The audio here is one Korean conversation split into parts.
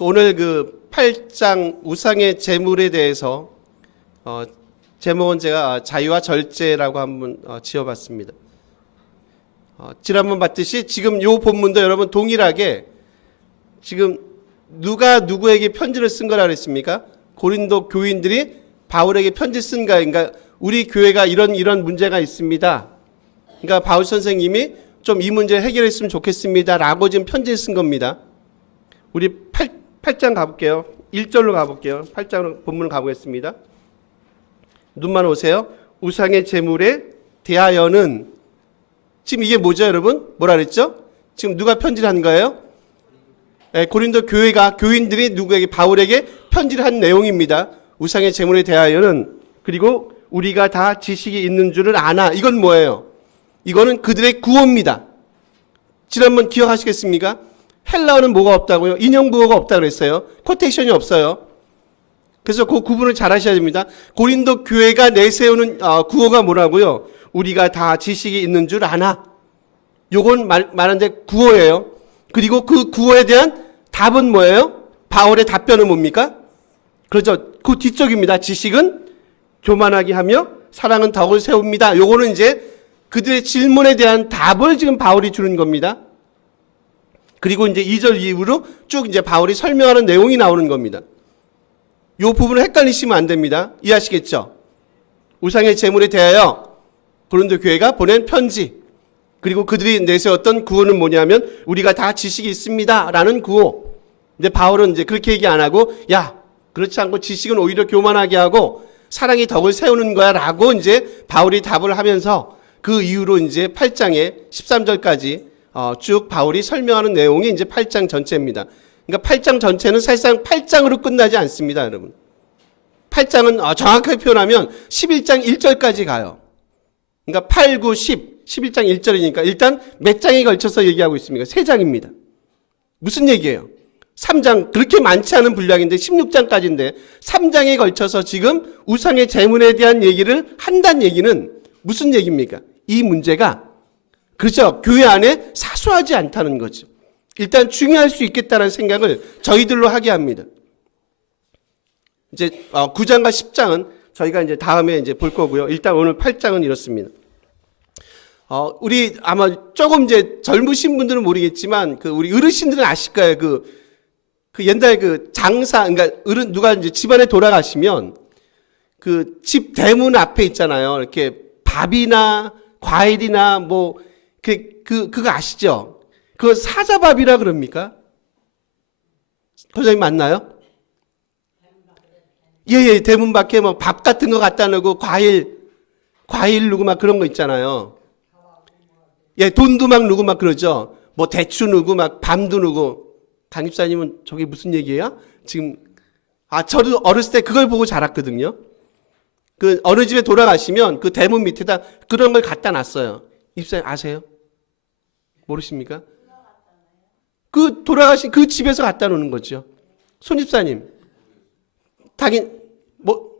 오늘 그 8장 우상의 제물에 대해서 제목은 제가 자유와 절제라고 한번 지어봤습니다. 지난번 봤듯이 지금 이 본문도 여러분 동일하게 지금 누가 누구에게 편지를 쓴 거라 그랬습니까? 고린도 교인들이 바울에게 편지 쓴 거예요. 그러니까 우리 교회가 이런 문제가 있습니다. 그러니까 바울 선생님이 좀 이 문제를 해결했으면 좋겠습니다 라고 지금 편지를 쓴 겁니다. 우리 8장 가볼게요. 1절로 가볼게요. 8장 본문을 가보겠습니다. 눈만 오세요. 우상의 제물에 대하여는, 지금 이게 뭐죠 여러분? 뭐라 그랬죠? 지금 누가 편지를 한 거예요? 네, 고린도 교회가 교인들이 누구에게, 바울에게 편지를 한 내용입니다. 우상의 제물에 대하여는, 그리고 우리가 다 지식이 있는 줄을 아나. 이건 뭐예요? 이거는 그들의 구호입니다. 지난번 기억하시겠습니까? 헬라어는 뭐가 없다고요? 인용구어가 없다고 그랬어요. 코테이션이 없어요. 그래서 그 구분을 잘 하셔야 됩니다. 고린도 교회가 내세우는 구호가 뭐라고요? 우리가 다 지식이 있는 줄 아나. 요건 말하는데 구호예요. 그리고 그 구호에 대한 답은 뭐예요? 바울의 답변은 뭡니까? 그렇죠. 그 뒤쪽입니다. 지식은 교만하게 하며 사랑은 덕을 세웁니다. 요거는 이제 그들의 질문에 대한 답을 지금 바울이 주는 겁니다. 그리고 이제 2절 이후로 쭉 이제 바울이 설명하는 내용이 나오는 겁니다. 이 부분을 헷갈리시면 안 됩니다. 이해하시겠죠? 우상의 제물에 대하여 고린도 교회가 보낸 편지, 그리고 그들이 내세웠던 구호는 뭐냐면 우리가 다 지식이 있습니다 라는 구호. 근데 바울은 이제 그렇게 얘기 안 하고, 야, 그렇지 않고 지식은 오히려 교만하게 하고 사랑이 덕을 세우는 거야 라고 이제 바울이 답을 하면서 그 이후로 이제 8장에 13절까지 쭉 바울이 설명하는 내용이 이제 8장 전체입니다. 그러니까 8장 전체는 사실상 8장으로 끝나지 않습니다, 여러분. 8장은 정확하게 표현하면 11장 1절까지 가요. 그러니까 8, 9, 10, 11장 1절이니까 일단 몇 장에 걸쳐서 얘기하고 있습니까? 3장입니다. 무슨 얘기예요? 3장, 그렇게 많지 않은 분량인데 16장까지인데 3장에 걸쳐서 지금 우상의 제물에 대한 얘기를 한다는 얘기는 무슨 얘기입니까? 이 문제가, 그렇죠, 교회 안에 사소하지 않다는 거죠. 일단 중요할 수 있겠다는 생각을 저희들로 하게 합니다. 이제 9장과 10장은 저희가 이제 다음에 이제 볼 거고요. 일단 오늘 8장은 이렇습니다. 우리 아마 조금 이제 젊으신 분들은 모르겠지만 우리 어르신들은 아실 거예요. 그 옛날 장사, 그러니까 누가 이제 집안에 돌아가시면 그 집 대문 앞에 있잖아요. 이렇게 밥이나 과일이나 뭐 그거 아시죠? 그거 사자밥이라 그럽니까? 선생님 맞나요? 예, 대문 밖에 뭐 밥 같은 거 갖다 놓고 과일 누고 막 그런 거 있잖아요. 예, 돈도 막 누고 막 그러죠. 뭐 대추 누고 막 밤도 누고. 강집사님은 저게 무슨 얘기예요? 지금 저도 어렸을 때 그걸 보고 자랐거든요. 그 어느 집에 돌아가시면 그 대문 밑에다 그런 걸 갖다 놨어요. 입사님 아세요? 모르십니까? 그 돌아가신 그 집에서 갖다 놓는 거죠. 손집사님, 뭐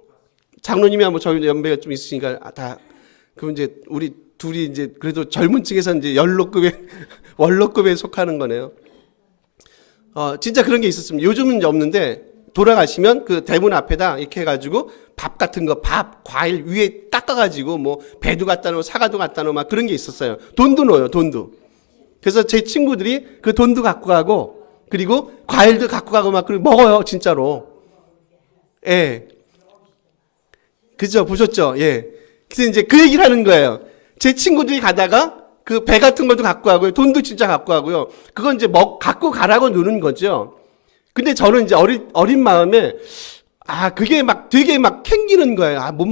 장로님이야 뭐 저희 연배가 좀 있으니까 그럼 이제 우리 둘이 이제 그래도 젊은 층에서 이제 원로급에 속하는 거네요. 진짜 그런 게 있었습니다. 요즘은 이제 없는데 돌아가시면 그 대문 앞에다 이렇게 해가지고 밥 같은 거, 과일 위에 깎아가지고 뭐 배도 갖다 놓고 사과도 갖다 놓고 막 그런 게 있었어요. 돈도 넣어요, 돈도. 그래서 제 친구들이 그 돈도 갖고 가고 그리고 과일도 갖고 가고 막 그리고 먹어요, 진짜로. 예. 그죠? 보셨죠? 예. 그래서 이제 그 얘기를 하는 거예요. 제 친구들이 가다가 그 배 같은 것도 갖고 가고요. 돈도 진짜 갖고 가고요. 그건 이제 갖고 가라고 누는 거죠. 근데 저는 이제 어린 마음에 그게 막 되게 막 캥기는 거예요. 못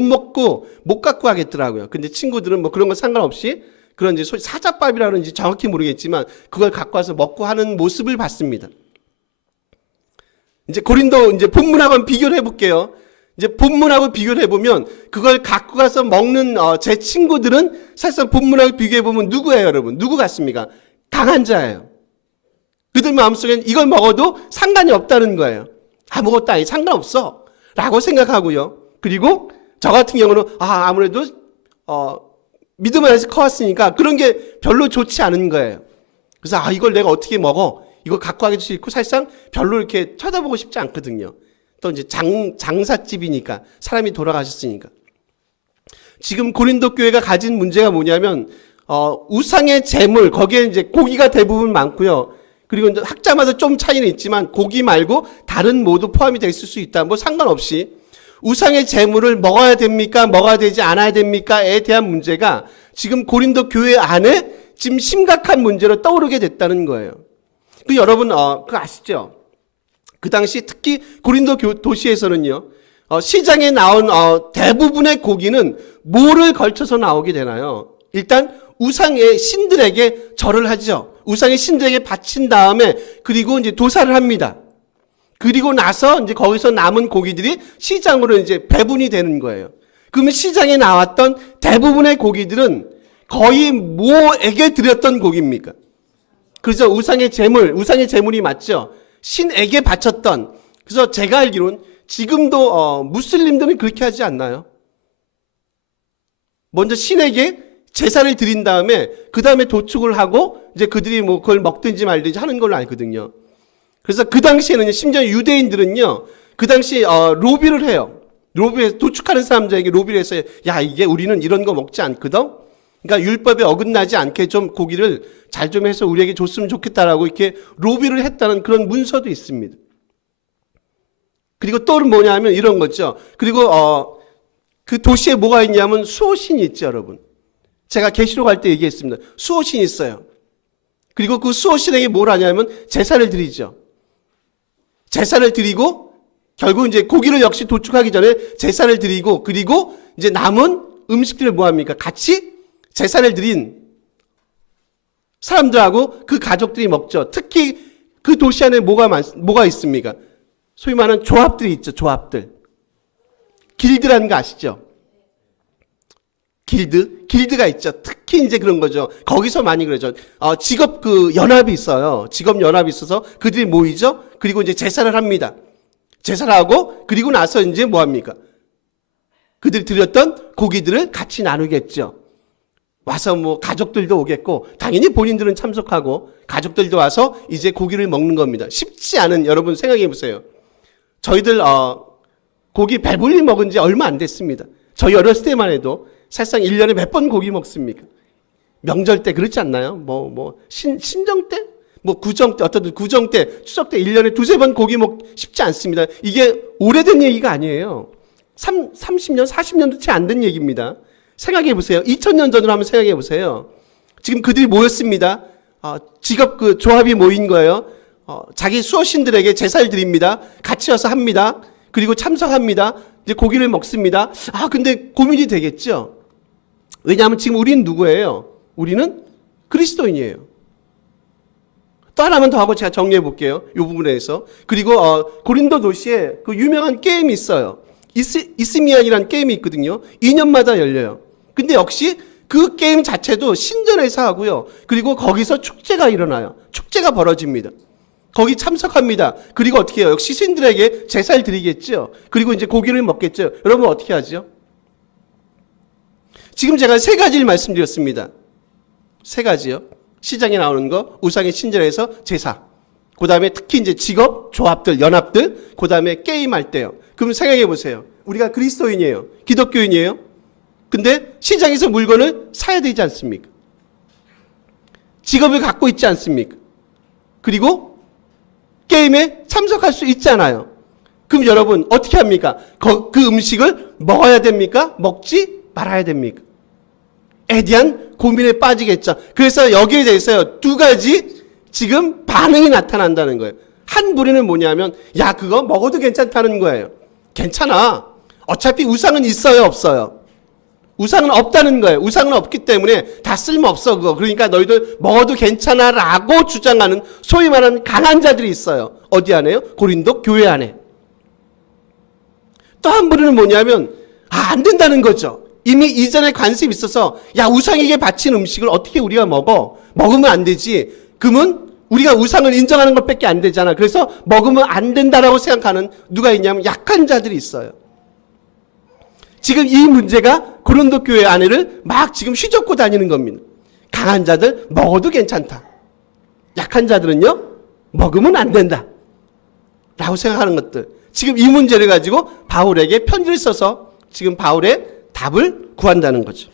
먹고 못 갖고 가겠더라고요. 근데 친구들은 뭐 그런 거 상관없이 그런 이제 사자밥이라는지 정확히 모르겠지만 그걸 갖고 와서 먹고 하는 모습을 봤습니다. 이제 고린도 이제 본문하고 비교를 해볼게요. 이제 본문하고 비교를 해보면 그걸 갖고 가서 먹는 제 친구들은 사실상 본문하고 비교해보면 누구예요, 여러분? 누구 같습니까? 강한 자예요. 그들 마음속엔 이걸 먹어도 상관이 없다는 거예요. 아무것도 아니, 상관없어 라고 생각하고요. 그리고 저 같은 경우는 아무래도 믿음 안에서 커왔으니까 그런 게 별로 좋지 않은 거예요. 그래서 이걸 내가 어떻게 먹어? 이거 갖고 가기도 싫고 사실상 별로 이렇게 쳐다보고 싶지 않거든요. 또 이제 장사집이니까 사람이 돌아가셨으니까. 지금 고린도 교회가 가진 문제가 뭐냐면 우상의 제물 거기에 이제 고기가 대부분 많고요. 그리고 이제 학자마다 좀 차이는 있지만 고기 말고 다른 모두 포함이 될 수 있다. 뭐 상관없이 우상의 제물을 먹어야 됩니까? 먹어야 되지 않아야 됩니까?에 대한 문제가 지금 고린도 교회 안에 지금 심각한 문제로 떠오르게 됐다는 거예요. 그 여러분 그거 아시죠? 그 당시 특히 고린도 도시에서는요. 시장에 나온 대부분의 고기는 뭐를 걸쳐서 나오게 되나요? 일단 우상의 신들에게 절을 하죠. 우상의 신들에게 바친 다음에 그리고 이제 도살을 합니다. 그리고 나서 이제 거기서 남은 고기들이 시장으로 이제 배분이 되는 거예요. 그러면 시장에 나왔던 대부분의 고기들은 거의 뭐에게 드렸던 고기입니까? 그래서 우상의 제물이 맞죠. 신에게 바쳤던. 그래서 제가 알기로는 지금도 무슬림들은 그렇게 하지 않나요? 먼저 신에게 제사를 드린 다음에 그 다음에 도축을 하고 이제 그들이 뭐 그걸 먹든지 말든지 하는 걸로 알거든요. 그래서 그 당시에는 심지어 유대인들은요, 그 당시 로비를 해요. 로비에 도축하는 사람들에게 로비를 해서 야 이게 우리는 이런 거 먹지 않거든. 그러니까 율법에 어긋나지 않게 좀 고기를 잘 좀 해서 우리에게 줬으면 좋겠다라고 이렇게 로비를 했다는 그런 문서도 있습니다. 그리고 또 뭐냐면 이런 거죠. 그리고 그 도시에 뭐가 있냐면 수호신이 있죠, 여러분. 제가 계시록 할 때 얘기했습니다. 수호신이 있어요. 그리고 그 수호신에게 뭘 하냐면 제사를 드리죠. 제사를 드리고 결국 이제 고기를 역시 도축하기 전에 제사를 드리고 그리고 이제 남은 음식들을 뭐 합니까? 같이 제사를 드린 사람들하고 그 가족들이 먹죠. 특히 그 도시 안에 뭐가 있습니까? 소위 말하는 조합들이 있죠. 조합들. 길드라는 거 아시죠? 길드가 있죠. 특히 이제 그런 거죠. 거기서 많이 그러죠. 직업 연합이 있어요. 직업 연합이 있어서 그들이 모이죠. 그리고 이제 제사를 합니다. 제사를 하고 그리고 나서 이제 뭐 합니까? 그들이 드렸던 고기들을 같이 나누겠죠. 와서 뭐 가족들도 오겠고 당연히 본인들은 참석하고 가족들도 와서 이제 고기를 먹는 겁니다. 쉽지 않은 여러분 생각해 보세요. 저희들 고기 배불리 먹은 지 얼마 안 됐습니다. 저희 어렸을 때만 해도 사실상 1년에 몇 번 고기 먹습니까? 명절 때 그렇지 않나요? 신정 때? 구정 때, 어떤 구정 때, 추석 때 1년에 두세 번 고기 쉽지 않습니다. 이게 오래된 얘기가 아니에요. 30년, 40년도 채 안 된 얘기입니다. 생각해 보세요. 2000년 전으로 한번 생각해 보세요. 지금 그들이 모였습니다. 직업 조합이 모인 거예요. 자기 수호신들에게 제사를 드립니다. 같이 와서 합니다. 그리고 참석합니다. 이제 고기를 먹습니다. 근데 고민이 되겠죠? 왜냐하면 지금 우리는 누구예요? 우리는 그리스도인이에요. 또 하나만 더 하고 제가 정리해 볼게요. 이 부분에 대해서. 그리고 고린도 도시에 그 유명한 게임이 있어요. 이스미안이라는 게임이 있거든요. 2년마다 열려요. 근데 역시 그 게임 자체도 신전에서 하고요. 그리고 거기서 축제가 일어나요. 축제가 벌어집니다. 거기 참석합니다. 그리고 어떻게 해요? 역시 신들에게 제사를 드리겠죠. 그리고 이제 고기를 먹겠죠. 여러분 어떻게 하죠? 지금 제가 세 가지를 말씀드렸습니다. 세 가지요. 시장에 나오는 거, 우상의 신전에서 제사. 그 다음에 특히 이제 직업, 조합들, 연합들, 그 다음에 게임할 때요. 그럼 생각해 보세요. 우리가 그리스도인이에요. 기독교인이에요. 근데 시장에서 물건을 사야 되지 않습니까? 직업을 갖고 있지 않습니까? 그리고 게임에 참석할 수 있잖아요. 그럼 여러분 어떻게 합니까? 그 음식을 먹어야 됩니까? 먹지 말아야 됩니까? 에 대한 고민에 빠지겠죠. 그래서 여기에 대해서 두 가지 지금 반응이 나타난다는 거예요. 한 부류는 뭐냐면 야 그거 먹어도 괜찮다는 거예요. 괜찮아. 어차피 우상은 있어요 없어요? 우상은 없다는 거예요. 우상은 없기 때문에 다 쓸모없어 그거. 그러니까 너희들 먹어도 괜찮아 라고 주장하는 소위 말하는 강한 자들이 있어요. 어디 안에요? 고린도 교회 안에. 또 한 부류는 뭐냐면 안 된다는 거죠. 이미 이전에 관습이 있어서 야 우상에게 바친 음식을 어떻게 우리가 먹으면 안 되지. 그러면 우리가 우상을 인정하는 것밖에 안 되잖아. 그래서 먹으면 안 된다라고 생각하는 누가 있냐면 약한 자들이 있어요. 지금 이 문제가 고린도 교회 안에를 막 지금 휘젓고 다니는 겁니다. 강한 자들 먹어도 괜찮다. 약한 자들은요 먹으면 안 된다 라고 생각하는 것들, 지금 이 문제를 가지고 바울에게 편지를 써서 지금 바울의 답을 구한다는 거죠.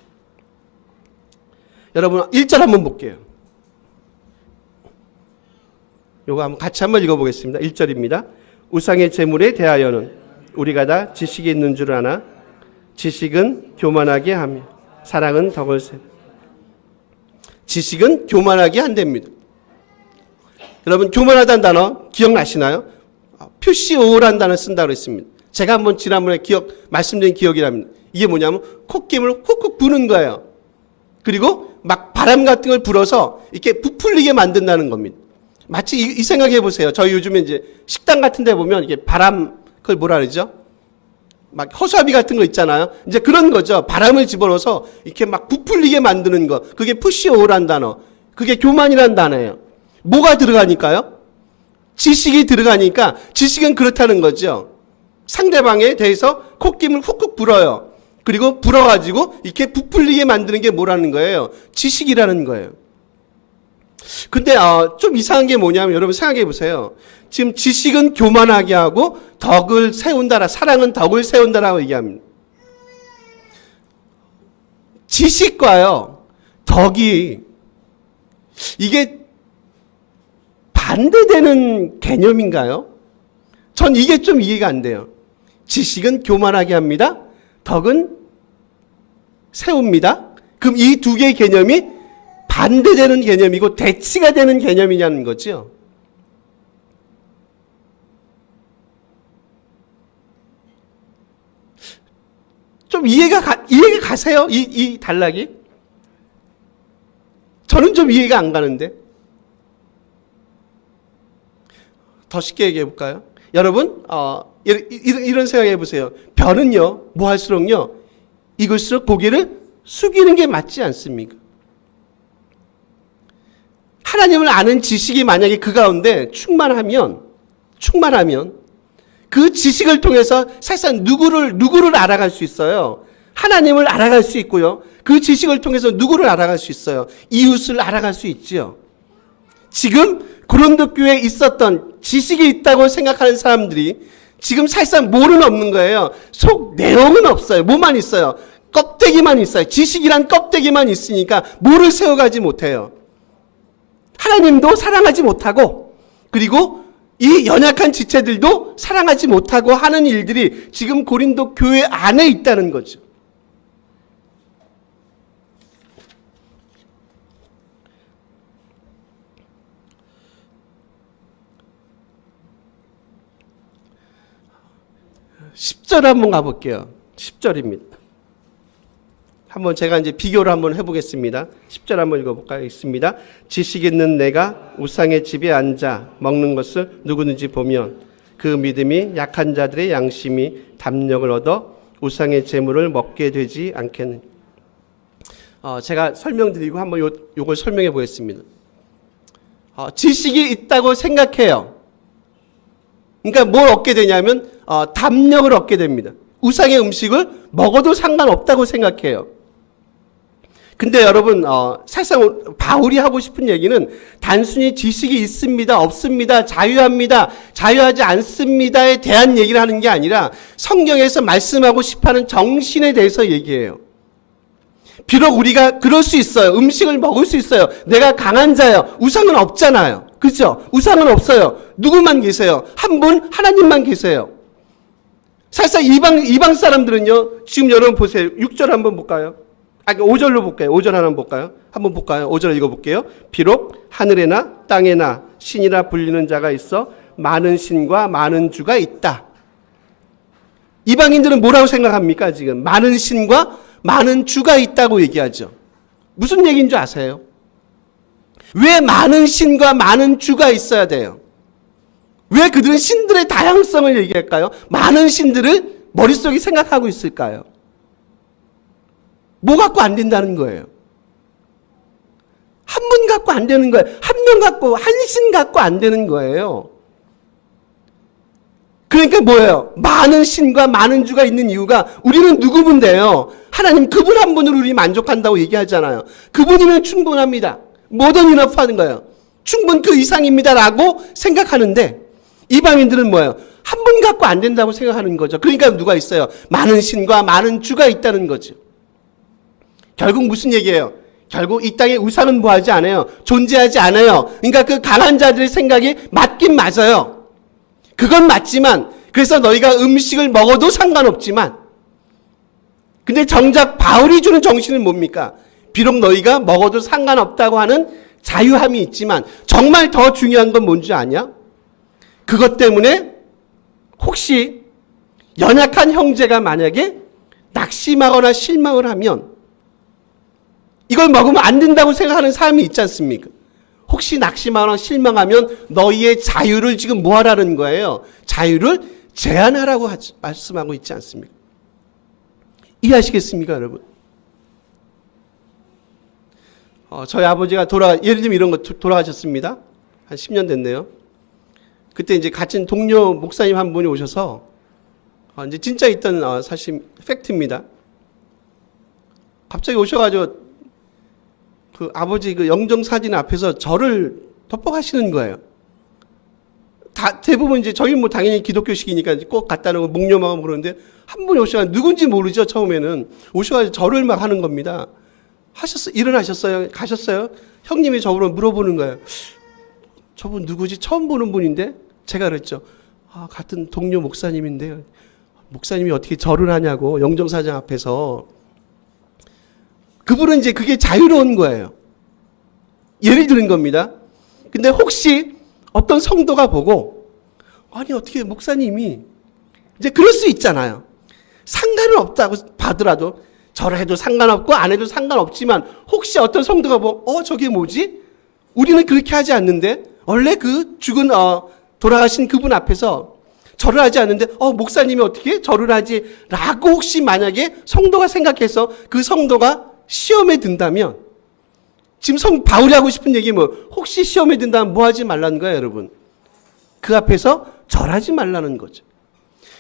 여러분 1절 한번 볼게요. 요거 한번 같이 한번 읽어보겠습니다. 1절입니다. 우상의 제물에 대하여는 우리가 다 지식이 있는 줄 아나 지식은 교만하게 하며 사랑은 덕을 세. 지식은 교만하게 한답니다. 여러분 교만하다는 단어 기억나시나요? 퓨시오라는 단어 쓴다고 했습니다. 제가 한번 지난번에 말씀드린 기억이랍니다. 이게 뭐냐면 콧김을 훅훅 부는 거예요. 그리고 막 바람 같은 걸 불어서 이렇게 부풀리게 만든다는 겁니다. 마치 이 생각해 보세요. 저희 요즘에 이제 식당 같은 데 보면 이게 바람, 그걸 뭐라 그러죠? 막 허수아비 같은 거 있잖아요. 이제 그런 거죠. 바람을 집어넣어서 이렇게 막 부풀리게 만드는 거. 그게 푸시오란 단어. 그게 교만이란 단어예요. 뭐가 들어가니까요? 지식이 들어가니까 지식은 그렇다는 거죠. 상대방에 대해서 콧김을 훅훅 불어요. 그리고 불어가지고 이렇게 부풀리게 만드는 게 뭐라는 거예요? 지식이라는 거예요. 근데 좀 이상한 게 뭐냐면 여러분 생각해 보세요. 지금 지식은 교만하게 하고 덕을 세운다라, 사랑은 덕을 세운다라고 얘기합니다. 지식과요 덕이 이게 반대되는 개념인가요? 전 이게 좀 이해가 안 돼요. 지식은 교만하게 합니다. 덕은 세웁니다. 그럼 이 두 개의 개념이 반대되는 개념이고 대치가 되는 개념이냐는 거죠. 좀 이해가 가세요? 이 단락이? 저는 좀 이해가 안 가는데. 더 쉽게 얘기해 볼까요? 여러분, 이런 생각해 보세요. 별은요, 뭐 할수록요, 익을수록 고개를 숙이는 게 맞지 않습니까? 하나님을 아는 지식이 만약에 그 가운데 충만하면 그 지식을 통해서 사실상 누구를 알아갈 수 있어요. 하나님을 알아갈 수 있고요. 그 지식을 통해서 누구를 알아갈 수 있어요. 이웃을 알아갈 수 있지요. 지금 고린도 교회에 있었던 지식이 있다고 생각하는 사람들이 지금 사실상 뭐는 없는 거예요. 속 내용은 없어요. 뭐만 있어요. 껍데기만 있어요. 지식이란 껍데기만 있으니까 뭐를 세워가지 못해요. 하나님도 사랑하지 못하고 그리고 이 연약한 지체들도 사랑하지 못하고 하는 일들이 지금 고린도 교회 안에 있다는 거죠. (10절) 한번 가볼게요. 10절입니다. 한번 제가 이제 비교를 한번 해보겠습니다. 10절 한번 읽어볼까요? 있습니다. 지식 있는 내가 우상의 집에 앉아 먹는 것을 누구든지 보면 그 믿음이 약한 자들의 양심이 담력을 얻어 우상의 재물을 먹게 되지 않겠느냐. 제가 설명드리고 한번 요걸 설명해 보겠습니다. 지식이 있다고 생각해요. 그러니까 뭘 얻게 되냐면 담력을 얻게 됩니다. 우상의 음식을 먹어도 상관없다고 생각해요. 근데 여러분 사실상 바울이 하고 싶은 얘기는 단순히 지식이 있습니다, 없습니다, 자유합니다, 자유하지 않습니다에 대한 얘기를 하는 게 아니라 성경에서 말씀하고 싶어하는 정신에 대해서 얘기해요. 비록 우리가 그럴 수 있어요. 음식을 먹을 수 있어요. 내가 강한 자예요. 우상은 없잖아요. 그렇죠? 우상은 없어요. 누구만 계세요? 한 분 하나님만 계세요. 사실상 이방 사람들은요. 지금 여러분 보세요. 6절 한번 볼까요? 5절로 볼까요? 5절 한번 볼까요? 한번 볼까요? 5절 읽어볼게요. 비록 하늘에나 땅에나 신이라 불리는 자가 있어 많은 신과 많은 주가 있다. 이방인들은 뭐라고 생각합니까? 지금 많은 신과 많은 주가 있다고 얘기하죠. 무슨 얘기인 줄 아세요? 왜 많은 신과 많은 주가 있어야 돼요? 왜 그들은 신들의 다양성을 얘기할까요? 많은 신들을 머릿속에 생각하고 있을까요? 뭐 갖고 안 된다는 거예요? 한 분 갖고 안 되는 거예요. 한 명 갖고, 한 신 갖고 안 되는 거예요. 그러니까 뭐예요? 많은 신과 많은 주가 있는 이유가 우리는 누구분데요? 하나님 그분 한 분으로 우리 만족한다고 얘기하잖아요. 그분이면 충분합니다. 뭐든 인업하는 거예요. 충분 그 이상입니다라고 생각하는데 이방인들은 뭐예요? 한 분 갖고 안 된다고 생각하는 거죠. 그러니까 누가 있어요? 많은 신과 많은 주가 있다는 거죠. 결국 무슨 얘기예요? 결국 이 땅에 우상은 뭐하지 않아요? 존재하지 않아요. 그러니까 그 강한 자들의 생각이 맞긴 맞아요. 그건 맞지만 그래서 너희가 음식을 먹어도 상관없지만 근데 정작 바울이 주는 정신은 뭡니까? 비록 너희가 먹어도 상관없다고 하는 자유함이 있지만 정말 더 중요한 건 뭔지 아냐? 그것 때문에 혹시 연약한 형제가 만약에 낙심하거나 실망을 하면 이걸 먹으면 안 된다고 생각하는 사람이 있지 않습니까? 혹시 낙심하거나 실망하면 너희의 자유를 지금 뭐 하라는 거예요? 자유를 제한하라고 말씀하고 있지 않습니까? 이해하시겠습니까, 여러분? 저희 아버지가 예를 들면 이런 거 돌아가셨습니다. 한 10년 됐네요. 그때 이제 같은 동료 목사님 한 분이 오셔서 이제 진짜 있던 사실 팩트입니다. 갑자기 오셔가지고 그 아버지 그 영정 사진 앞에서 저를 덮어가시는 거예요. 대부분 이제 저희 뭐 당연히 기독교식이니까 꼭 갖다 놓고 묵념하고 그러는데 한 분이 오셔가지고 누군지 모르죠. 처음에는 오셔가지고 저를 막 하는 겁니다. 일어나셨어요? 가셨어요? 형님이 저보고 물어보는 거예요. 저분 누구지? 처음 보는 분인데? 제가 그랬죠. 같은 동료 목사님인데요. 목사님이 어떻게 절을 하냐고 영정사장 앞에서. 그분은 이제 그게 자유로운 거예요. 예를 드는 겁니다. 근데 혹시 어떤 성도가 보고 아니 어떻게 목사님이 이제 그럴 수 있잖아요. 상관은 없다고 봐더라도 절을 해도 상관없고 안 해도 상관없지만 혹시 어떤 성도가 보고 저게 뭐지? 우리는 그렇게 하지 않는데 원래 그 죽은 돌아가신 그분 앞에서 절을 하지 않는데 목사님이 어떻게 절을 하지? 라고 혹시 만약에 성도가 생각해서 그 성도가 시험에 든다면 지금 바울이 하고 싶은 얘기 혹시 시험에 든다면 뭐 하지 말라는 거예요, 여러분? 그 앞에서 절하지 말라는 거죠.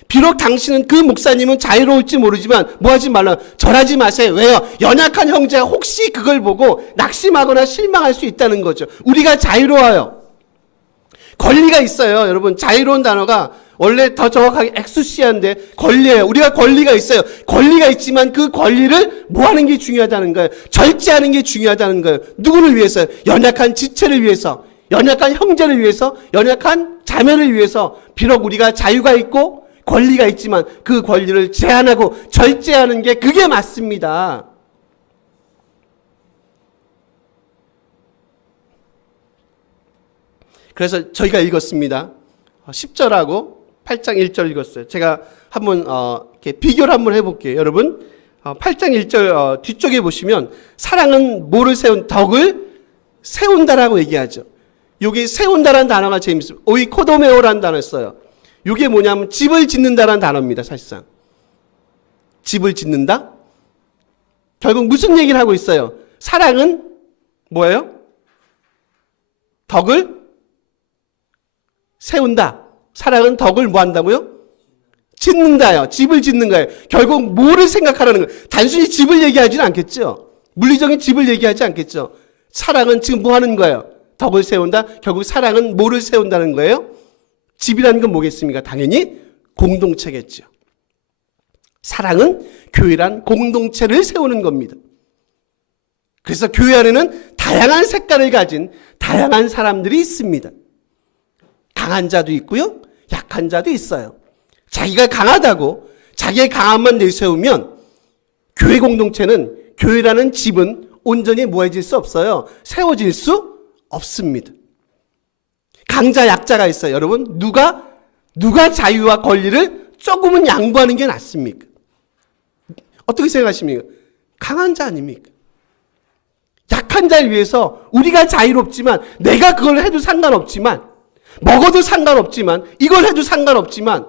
비록 당신은 그 목사님은 자유로울지 모르지만 뭐 하지 말라. 절하지 마세요. 왜요? 연약한 형제가 혹시 그걸 보고 낙심하거나 실망할 수 있다는 거죠. 우리가 자유로워요. 권리가 있어요. 여러분 자유로운 단어가 원래 더 정확하게 엑수시아인데 권리예요. 우리가 권리가 있어요. 권리가 있지만 그 권리를 뭐 하는 게 중요하다는 거예요. 절제하는 게 중요하다는 거예요. 누구를 위해서요? 연약한 지체를 위해서, 연약한 형제를 위해서, 연약한 자매를 위해서. 비록 우리가 자유가 있고 권리가 있지만 그 권리를 제한하고 절제하는 게 그게 맞습니다. 그래서 저희가 읽었습니다. 10절하고 8장 1절 읽었어요. 제가 한번 이렇게 비교를 한번 해볼게요. 여러분 8장 1절 뒤쪽에 보시면 사랑은 뭐를 덕을 세운다라고 얘기하죠. 여기 세운다라는 단어가 재밌어요. 오이코도메오라는 단어를 써요. 이게 뭐냐면 집을 짓는다라는 단어입니다. 사실상 집을 짓는다. 결국 무슨 얘기를 하고 있어요? 사랑은 뭐예요? 덕을 세운다. 사랑은 덕을 뭐 한다고요? 짓는다요. 집을 짓는 거예요. 결국 뭐를 생각하라는 거예요? 단순히 집을 얘기하지는 않겠죠. 물리적인 집을 얘기하지 않겠죠. 사랑은 지금 뭐 하는 거예요? 덕을 세운다. 결국 사랑은 뭐를 세운다는 거예요? 집이라는 건 뭐겠습니까? 당연히 공동체겠죠. 사랑은 교회란 공동체를 세우는 겁니다. 그래서 교회 안에는 다양한 색깔을 가진 다양한 사람들이 있습니다. 강한 자도 있고요. 약한 자도 있어요. 자기가 강하다고 자기의 강함만 내세우면 교회 공동체는, 교회라는 집은 온전히 뭐해질 수 없어요. 세워질 수 없습니다. 강자 약자가 있어요. 여러분 누가 자유와 권리를 조금은 양보하는 게 낫습니까? 어떻게 생각하십니까? 강한 자 아닙니까? 약한 자를 위해서 우리가 자유롭지만 내가 그걸 해도 상관없지만 먹어도 상관없지만 이걸 해도 상관없지만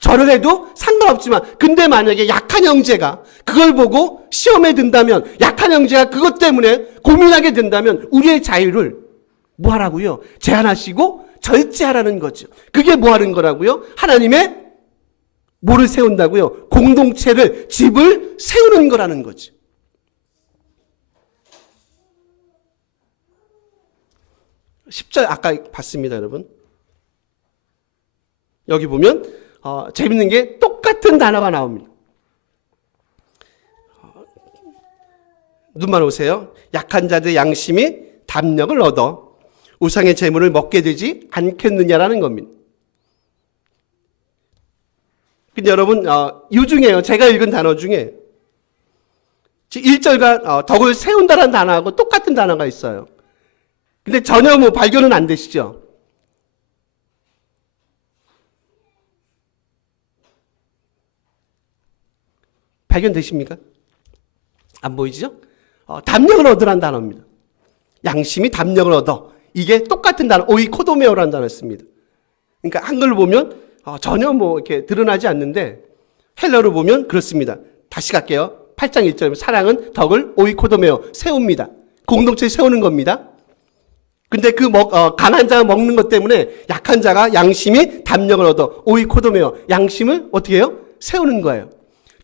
저를 해도 상관없지만 근데 만약에 약한 형제가 그걸 보고 시험에 든다면 약한 형제가 그것 때문에 고민하게 된다면 우리의 자유를 뭐 하라고요? 제한하시고 절제하라는 거죠. 그게 뭐 하는 거라고요? 하나님의 뭐를 세운다고요? 공동체를, 집을 세우는 거라는 거죠. 10절 아까 봤습니다, 여러분. 여기 보면 재밌는 게 똑같은 단어가 나옵니다. 눈만 오세요. 약한 자들의 양심이 담력을 얻어 우상의 제물을 먹게 되지 않겠느냐라는 겁니다. 근데 여러분, 이 중에요. 제가 읽은 단어 중에 1절과 덕을 세운다라는 단어하고 똑같은 단어가 있어요. 근데 전혀 발견은 안 되시죠? 발견되십니까? 안 보이죠? 담력을 얻으라는 단어입니다. 양심이 담력을 얻어. 이게 똑같은 단어, 오이코도메오라는 단어를 씁니다. 그러니까 한글로 보면 전혀 이렇게 드러나지 않는데 헬러로 보면 그렇습니다. 다시 갈게요. 8장 1절 사랑은 덕을 오이코도메오 세웁니다. 공동체에 세우는 겁니다. 근데 강한 자가 먹는 것 때문에 약한 자가 양심이 담력을 얻어 오이코도메오 양심을 어떻게 해요? 세우는 거예요.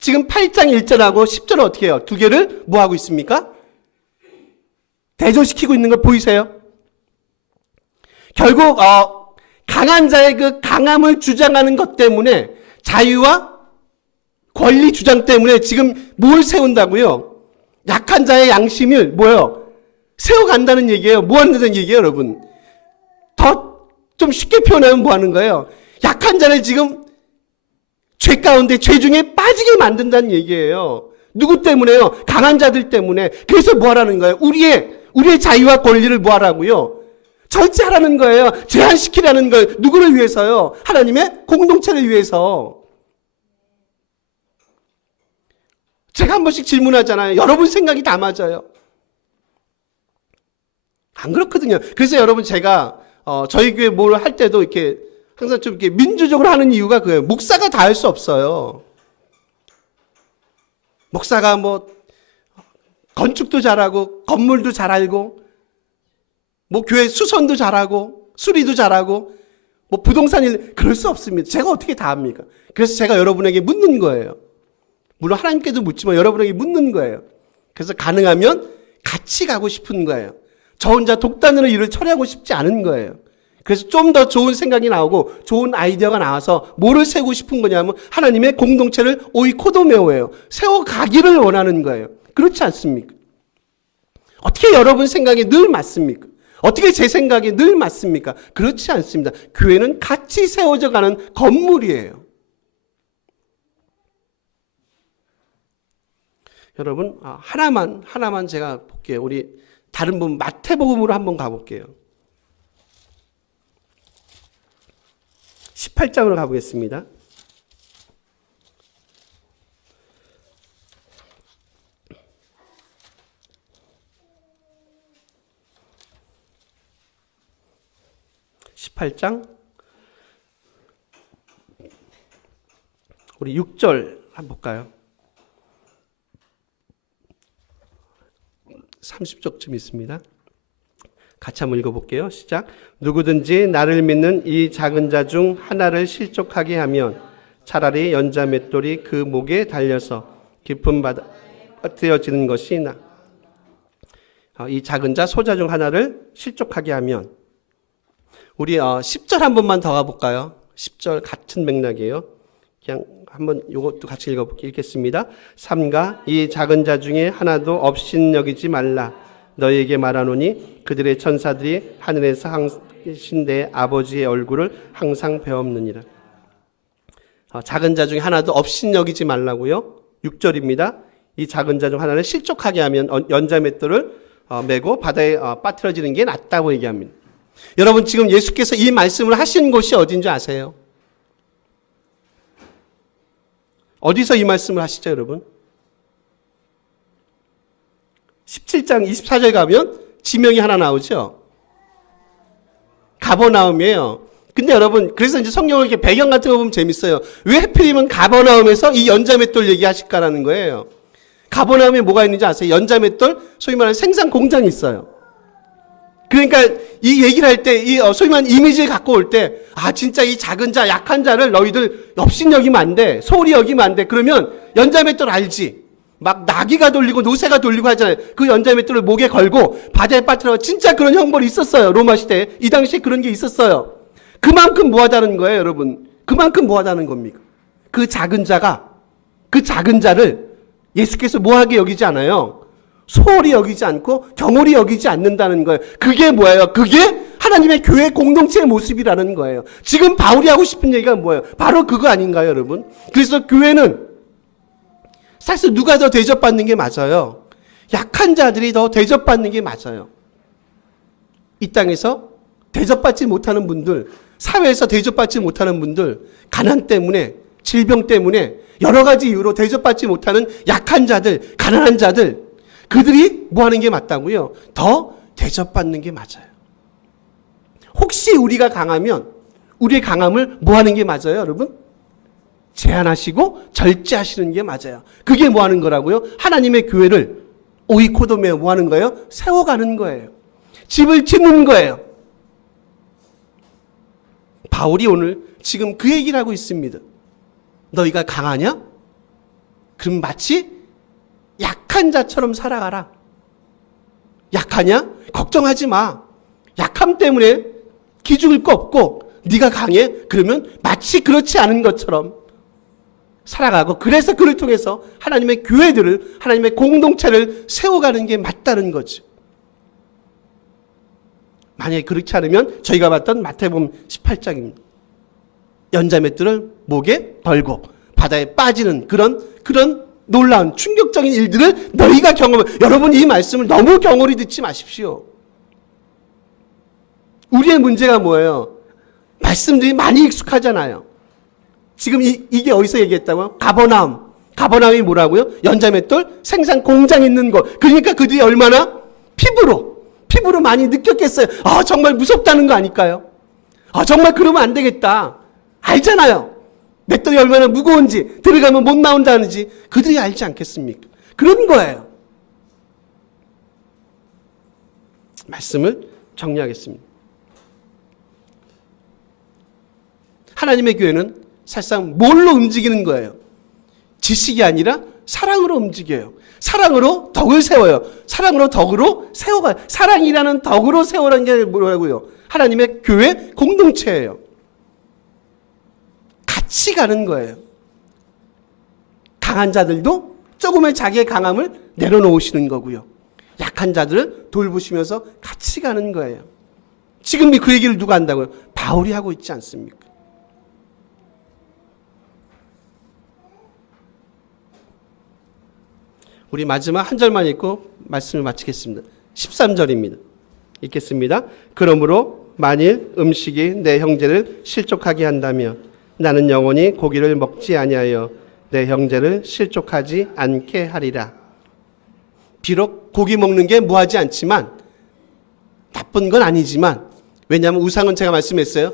지금 8장 1절하고 10절은 어떻게 해요? 두 개를 뭐 하고 있습니까? 대조시키고 있는 거 보이세요? 결국 강한 자의 그 강함을 주장하는 것 때문에 자유와 권리 주장 때문에 지금 뭘 세운다고요? 약한 자의 양심을 뭐예요? 세워간다는 얘기예요. 뭐 한다는 얘기예요, 여러분? 더 좀 쉽게 표현하면 뭐 하는 거예요? 약한 자를 지금 죄 가운데 죄 중에 빠지게 만든다는 얘기예요. 누구 때문에요? 강한 자들 때문에. 그래서 뭐 하라는 거예요? 우리의 자유와 권리를 뭐 하라고요? 절제하라는 거예요. 제한시키라는 거예요. 누구를 위해서요? 하나님의 공동체를 위해서. 제가 한 번씩 질문하잖아요. 여러분 생각이 다 맞아요. 안 그렇거든요. 그래서 여러분 제가 저희 교회 뭘 할 때도 이렇게 항상 좀 이렇게 민주적으로 하는 이유가 그거예요. 목사가 다 할 수 없어요. 목사가 건축도 잘하고 건물도 잘 알고 교회 수선도 잘하고 수리도 잘하고 부동산 일 그럴 수 없습니다. 제가 어떻게 다 합니까? 그래서 제가 여러분에게 묻는 거예요. 물론 하나님께도 묻지만 여러분에게 묻는 거예요. 그래서 가능하면 같이 가고 싶은 거예요. 저 혼자 독단으로 일을 처리하고 싶지 않은 거예요. 그래서 좀 더 좋은 생각이 나오고 좋은 아이디어가 나와서 뭐를 세우고 싶은 거냐면 하나님의 공동체를 오이코도메오예요. 세워가기를 원하는 거예요. 그렇지 않습니까? 어떻게 여러분 생각이 늘 맞습니까? 어떻게 제 생각이 늘 맞습니까? 그렇지 않습니다. 교회는 같이 세워져 가는 건물이에요. 여러분 하나만 제가 볼게요. 우리 다른 분 마태복음으로 한번 가볼게요. 18장으로 가보겠습니다. 우리 6절 한번 볼까요? 30쪽쯤 있습니다. 같이 한번 읽어볼게요. 시작. 누구든지 나를 믿는 이 작은 자 중 하나를 실족하게 하면 차라리 연자 맷돌이 그 목에 달려서 깊은 바다에 빠뜨려지는 것이 나. 이 작은 자 소자 중 하나를 실족하게 하면 우리 10절 한 번만 더 가볼까요? 10절 같은 맥락이에요. 그냥 한번 이것도 같이 읽겠습니다. 삼가 이 작은 자 중에 하나도 업신여기지 말라. 너희에게 말하노니 그들의 천사들이 하늘에서 항신 내 아버지의 얼굴을 항상 배웠느니라. 작은 자 중에 하나도 업신여기지 말라고요. 6절입니다. 이 작은 자 중 하나를 실족하게 하면 연자맷돌을 메고 바다에 빠뜨려지는 게 낫다고 얘기합니다. 여러분 지금 예수께서 이 말씀을 하신 곳이 어딘지 아세요? 어디서 이 말씀을 하시죠, 여러분? 17장 24절 가면 지명이 하나 나오죠. 가버나움이에요. 근데 여러분, 그래서 이제 성경을 이렇게 배경 같은 거 보면 재밌어요. 왜 하필이면 가버나움에서 이 연자맷돌 얘기하실까라는 거예요. 가버나움에 뭐가 있는지 아세요? 연자맷돌, 소위 말하는 생산 공장이 있어요. 그러니까 이 얘기를 할 때, 소위 말하는 이미지를 갖고 올 때, 진짜 이 작은 자, 약한 자를 너희들 업신 여기면 안 돼. 소홀히 여기면 안 돼. 그러면 연자맷돌 알지? 막 나귀가 돌리고 노새가 돌리고 하잖아요. 그 연자맷돌을 목에 걸고 바다에 빠뜨려. 진짜 그런 형벌이 있었어요. 로마 시대에. 이 당시에 그런 게 있었어요. 그만큼 뭐하다는 거예요, 여러분. 그만큼 뭐하다는 겁니까? 그 작은 자를 예수께서 뭐하게 여기지 않아요. 소홀히 여기지 않고 경홀히 여기지 않는다는 거예요. 그게 뭐예요? 그게 하나님의 교회 공동체의 모습이라는 거예요. 지금 바울이 하고 싶은 얘기가 뭐예요? 바로 그거 아닌가요, 여러분? 그래서 교회는 사실 누가 더 대접받는 게 맞아요? 약한 자들이 더 대접받는 게 맞아요. 이 땅에서 대접받지 못하는 분들, 사회에서 대접받지 못하는 분들, 가난 때문에, 질병 때문에 여러 가지 이유로 대접받지 못하는 약한 자들, 가난한 자들, 그들이 뭐 하는 게 맞다고요? 더 대접받는 게 맞아요. 혹시 우리가 강하면 우리의 강함을 뭐 하는 게 맞아요, 여러분? 제한하시고 절제하시는 게 맞아요. 그게 뭐 하는 거라고요? 하나님의 교회를 오이코도메 뭐 하는 거예요? 세워가는 거예요. 집을 짓는 거예요. 바울이 오늘 지금 그 얘기를 하고 있습니다. 너희가 강하냐? 그럼 마치 약한 자처럼 살아가라. 약하냐? 걱정하지 마. 약함 때문에 기죽을 거 없고 네가 강해? 그러면 마치 그렇지 않은 것처럼 살아가고, 그래서 그를 통해서 하나님의 교회들을, 하나님의 공동체를 세워가는 게 맞다는 거죠. 만약에 그렇지 않으면 저희가 봤던 마태복음 18장입니다. 연자맷돌을 목에 걸고 바다에 빠지는 그런 놀라운 충격적인 일들을 너희가 여러분 이 말씀을 너무 경홀히 듣지 마십시오. 우리의 문제가 뭐예요? 말씀들이 많이 익숙하잖아요. 지금 이게 어디서 얘기했다고요? 가버나움이 뭐라고요? 연자맷돌 생산 공장 있는 곳. 그러니까 그들이 얼마나 피부로 많이 느꼈겠어요. 정말 무섭다는 거 아닐까요? 정말 그러면 안 되겠다. 알잖아요. 맷돌이 얼마나 무거운지, 들어가면 못 나온다는지 그들이 알지 않겠습니까? 그런 거예요. 말씀을 정리하겠습니다. 하나님의 교회는 사실상 뭘로 움직이는 거예요? 지식이 아니라 사랑으로 움직여요. 사랑으로 덕을 세워요. 사랑으로 덕으로 세워가요. 사랑이라는 덕으로 세우라는 게 뭐라고요? 하나님의 교회 공동체예요. 같이 가는 거예요. 강한 자들도 조금의 자기의 강함을 내려놓으시는 거고요. 약한 자들을 돌보시면서 같이 가는 거예요. 지금 그 얘기를 누가 한다고요? 바울이 하고 있지 않습니까? 우리 마지막 한 절만 읽고 말씀을 마치겠습니다. 13절입니다. 읽겠습니다. 그러므로 만일 음식이 내 형제를 실족하게 한다면 나는 영원히 고기를 먹지 아니하여 내 형제를 실족하지 않게 하리라. 비록 고기 먹는 게 뭐하지 않지만, 나쁜 건 아니지만, 왜냐하면 우상은 제가 말씀했어요.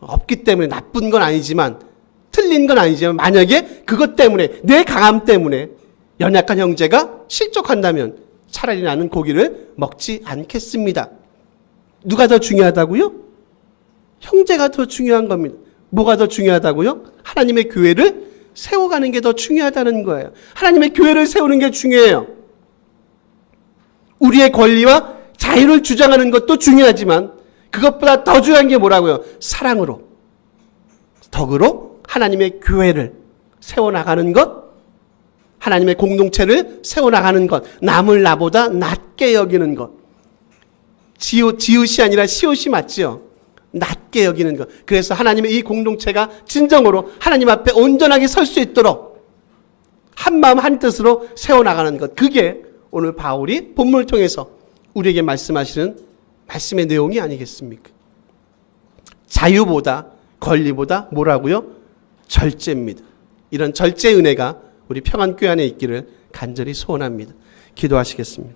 없기 때문에 나쁜 건 아니지만, 틀린 건 아니지만, 만약에 그것 때문에, 내 강함 때문에 연약한 형제가 실족한다면 차라리 나는 고기를 먹지 않겠습니다. 누가 더 중요하다고요? 형제가 더 중요한 겁니다. 뭐가 더 중요하다고요? 하나님의 교회를 세워가는 게 더 중요하다는 거예요. 하나님의 교회를 세우는 게 중요해요. 우리의 권리와 자유를 주장하는 것도 중요하지만 그것보다 더 중요한 게 뭐라고요? 사랑으로, 덕으로 하나님의 교회를 세워나가는 것, 하나님의 공동체를 세워나가는 것, 남을 나보다 낮게 여기는 것. 지읒이 아니라 시옷이 맞죠? 낮게 여기는 것. 그래서 하나님의 이 공동체가 진정으로 하나님 앞에 온전하게 설 수 있도록 한 마음 한 뜻으로 세워나가는 것. 그게 오늘 바울이 본문을 통해서 우리에게 말씀하시는 말씀의 내용이 아니겠습니까? 자유보다 권리보다 뭐라고요? 절제입니다. 이런 절제의 은혜가 우리 평안교회 안에 있기를 간절히 소원합니다. 기도하시겠습니다.